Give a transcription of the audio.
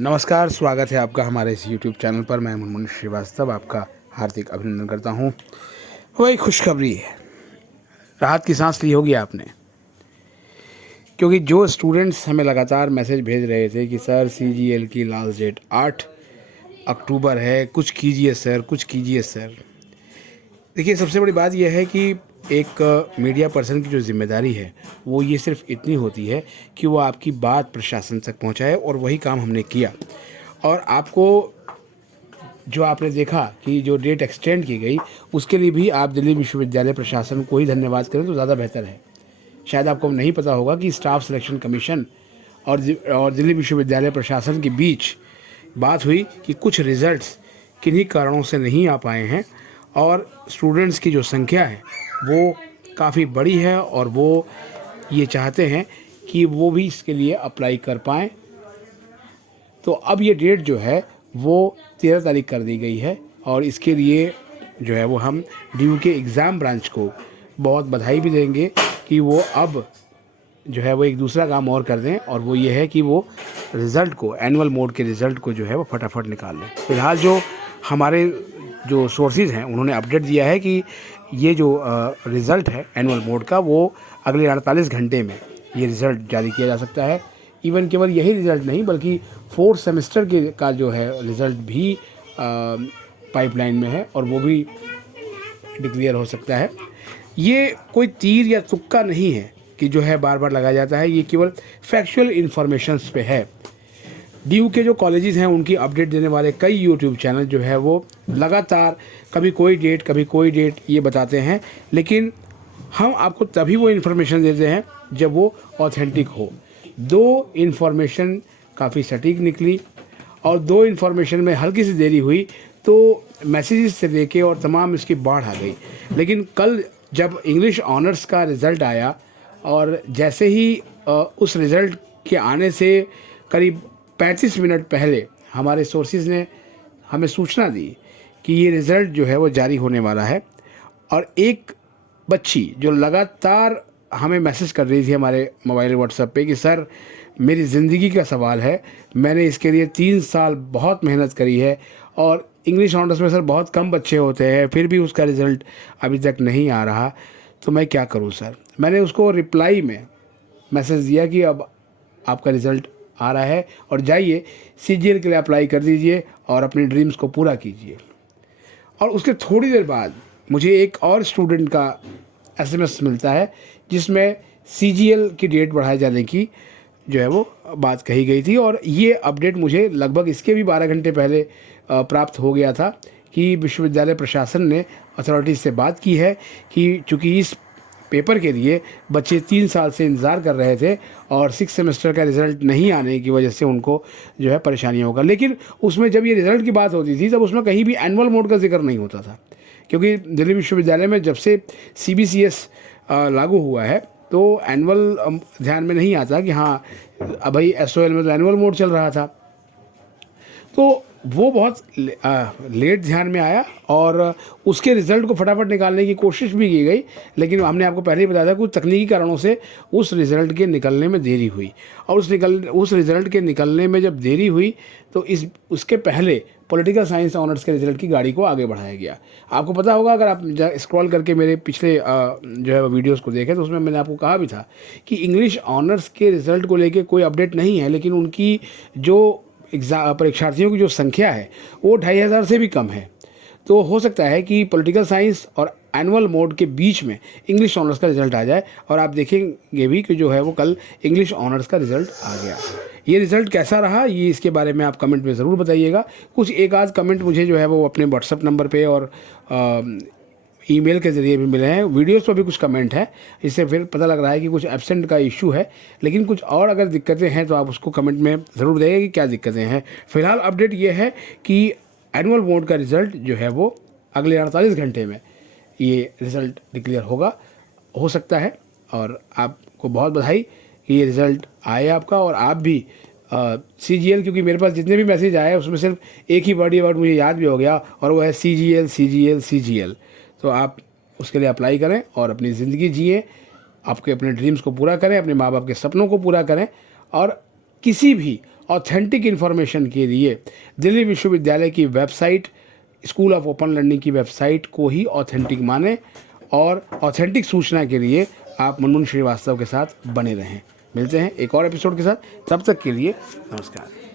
नमस्कार, स्वागत है आपका हमारे इस यूट्यूब चैनल पर। मैं मुनमुन श्रीवास्तव आपका हार्दिक अभिनंदन करता हूँ। वही खुशखबरी है, राहत की सांस ली होगी आपने, क्योंकि जो स्टूडेंट्स हमें लगातार मैसेज भेज रहे थे कि सर सीजीएल की लास्ट डेट 8 अक्टूबर है, कुछ कीजिए सर, कुछ कीजिए सर। देखिए, सबसे बड़ी बात यह है कि एक मीडिया पर्सन की जो जिम्मेदारी है वो ये सिर्फ इतनी होती है कि वो आपकी बात प्रशासन तक पहुंचाए, और वही काम हमने किया। और आपको जो आपने देखा कि जो डेट एक्सटेंड की गई, उसके लिए भी आप दिल्ली विश्वविद्यालय प्रशासन को ही धन्यवाद करें तो ज़्यादा बेहतर है। शायद आपको नहीं पता होगा कि स्टाफ सिलेक्शन कमीशन और दिल्ली विश्वविद्यालय प्रशासन के बीच बात हुई कि कुछ रिज़ल्ट्स किन्हीं कारणों से नहीं आ पाए हैं, और स्टूडेंट्स की जो संख्या है वो काफ़ी बड़ी है, और वो ये चाहते हैं कि वो भी इसके लिए अप्लाई कर पाएँ। तो अब ये डेट जो है वो 13 तारीख कर दी गई है, और इसके लिए जो है वो हम ड्यू के एग्ज़ाम ब्रांच को बहुत बधाई भी देंगे कि वो अब जो है वो एक दूसरा काम और कर दें, और वो ये है कि वो रिज़ल्ट को, एनुअल मोड के रिज़ल्ट को जो है वो फटाफट निकाल लें। फिलहाल जो हमारे जो सोर्सेज हैं उन्होंने अपडेट दिया है कि ये जो रिज़ल्ट है एनुअल मोड का, वो अगले 48 घंटे में ये रिज़ल्ट जारी किया जा सकता है। इवन केवल यही रिज़ल्ट नहीं, बल्कि 4th सेमेस्टर के का जो है रिज़ल्ट भी पाइपलाइन में है, और वो भी डिक्लेयर हो सकता है। ये कोई तीर या तुक्का नहीं है कि जो है बार बार लगाया जाता है, ये केवल फैक्चुअल इन्फॉर्मेशंस पे है। ड्यू के जो कॉलेजेस हैं उनकी अपडेट देने वाले कई यूट्यूब चैनल जो है वो लगातार कभी कोई डेट ये बताते हैं, लेकिन हम आपको तभी वो इन्फॉर्मेशन देते हैं जब वो ऑथेंटिक हो। 2 इन्फॉर्मेशन काफ़ी सटीक निकली, और 2 इन्फॉर्मेशन में हल्की सी देरी हुई तो मैसेजेस से लेके और तमाम इसकी बाढ़ आ गई। लेकिन कल जब इंग्लिश ऑनर्स का रिज़ल्ट आया, और जैसे ही उस रिज़ल्ट के आने से करीब 35 मिनट पहले हमारे सोर्सेज ने हमें सूचना दी कि ये रिज़ल्ट जो है वो जारी होने वाला है, और एक बच्ची जो लगातार हमें मैसेज कर रही थी हमारे मोबाइल व्हाट्सएप पे कि सर मेरी ज़िंदगी का सवाल है, मैंने इसके लिए 3 साल बहुत मेहनत करी है, और इंग्लिश ऑनर्स में सर बहुत कम बच्चे होते हैं, फिर भी उसका रिज़ल्ट अभी तक नहीं आ रहा, तो मैं क्या करूं सर। मैंने उसको रिप्लाई में मैसेज दिया कि अब आपका रिज़ल्ट आ रहा है, और जाइए सीजीएल के लिए अप्लाई कर दीजिए और अपनी ड्रीम्स को पूरा कीजिए। और उसके थोड़ी देर बाद मुझे एक और स्टूडेंट का एसएमएस मिलता है जिसमें सीजीएल की डेट बढ़ाए जाने की जो है वो बात कही गई थी, और ये अपडेट मुझे लगभग इसके भी 12 घंटे पहले प्राप्त हो गया था कि विश्वविद्यालय प्रशासन ने अथॉरिटीज़ से बात की है कि चूँकि इस पेपर के लिए बच्चे 3 साल से इंतज़ार कर रहे थे, और 6th सेमेस्टर का रिज़ल्ट नहीं आने की वजह से उनको जो है परेशानी होगा। लेकिन उसमें जब ये रिज़ल्ट की बात होती थी तब उसमें कहीं भी एनुअल मोड का जिक्र नहीं होता था, क्योंकि दिल्ली विश्वविद्यालय में जब से सीबीसीएस लागू हुआ है तो एनुअल ध्यान में नहीं आता कि हाँ अब भाई एसओएल में तो एनुअल मोड चल रहा था। तो वो बहुत लेट ध्यान में आया, और उसके रिज़ल्ट को फटाफट निकालने की कोशिश भी की गई, लेकिन हमने आपको पहले ही बताया था कुछ तकनीकी कारणों से उस रिज़ल्ट के निकलने में देरी हुई, और उस रिज़ल्ट के निकलने में जब देरी हुई तो उसके पहले पॉलिटिकल साइंस ऑनर्स के रिज़ल्ट की गाड़ी को आगे बढ़ाया गया। आपको पता होगा, अगर आप स्क्रॉल करके मेरे पिछले जो है वीडियोज़ को देखें तो उसमें मैंने आपको कहा भी था कि इंग्लिश ऑनर्स के रिज़ल्ट को लेकर कोई अपडेट नहीं है, लेकिन उनकी जो परीक्षार्थियों की जो संख्या है वो 2500 से भी कम है। तो हो सकता है कि पॉलिटिकल साइंस और एनुअल मोड के बीच में इंग्लिश ऑनर्स का रिज़ल्ट आ जाए, और आप देखेंगे भी कि जो है वो कल इंग्लिश ऑनर्स का रिज़ल्ट आ गया। ये रिज़ल्ट कैसा रहा, ये इसके बारे में आप कमेंट में ज़रूर बताइएगा। कुछ एक आध कमेंट मुझे जो है वो अपने व्हाट्सएप नंबर पे और ईमेल के ज़रिए भी मिले हैं। वीडियोस पर भी कुछ कमेंट है, इससे फिर पता लग रहा है कि कुछ एब्सेंट का इशू है, लेकिन कुछ और अगर दिक्कतें हैं तो आप उसको कमेंट में ज़रूर देंगे कि क्या दिक्कतें हैं। फिलहाल अपडेट ये है कि एनुअल मोड का रिज़ल्ट जो है वो अगले 48 घंटे में ये रिज़ल्ट डिक्लेयर हो सकता है, और आपको बहुत बधाई कि ये रिज़ल्ट आए आपका। और आप भी सीजीएल, क्योंकि मेरे पास जितने भी मैसेज आए उसमें सिर्फ एक ही वर्ड मुझे याद भी हो गया, और वो है सीजीएल। तो आप उसके लिए अप्लाई करें और अपनी ज़िंदगी जिए, आपके अपने ड्रीम्स को पूरा करें, अपने माँ बाप के सपनों को पूरा करें, और किसी भी ऑथेंटिक इन्फॉर्मेशन के लिए दिल्ली विश्वविद्यालय की website, school of open learning की वेबसाइट को ही ऑथेंटिक माने और ऑथेंटिक सूचना के लिए आप मुनमुन श्रीवास्तव के साथ बने रहें। मिलते हैं एक और एपिसोड के साथ, तब तक के लिए नमस्कार।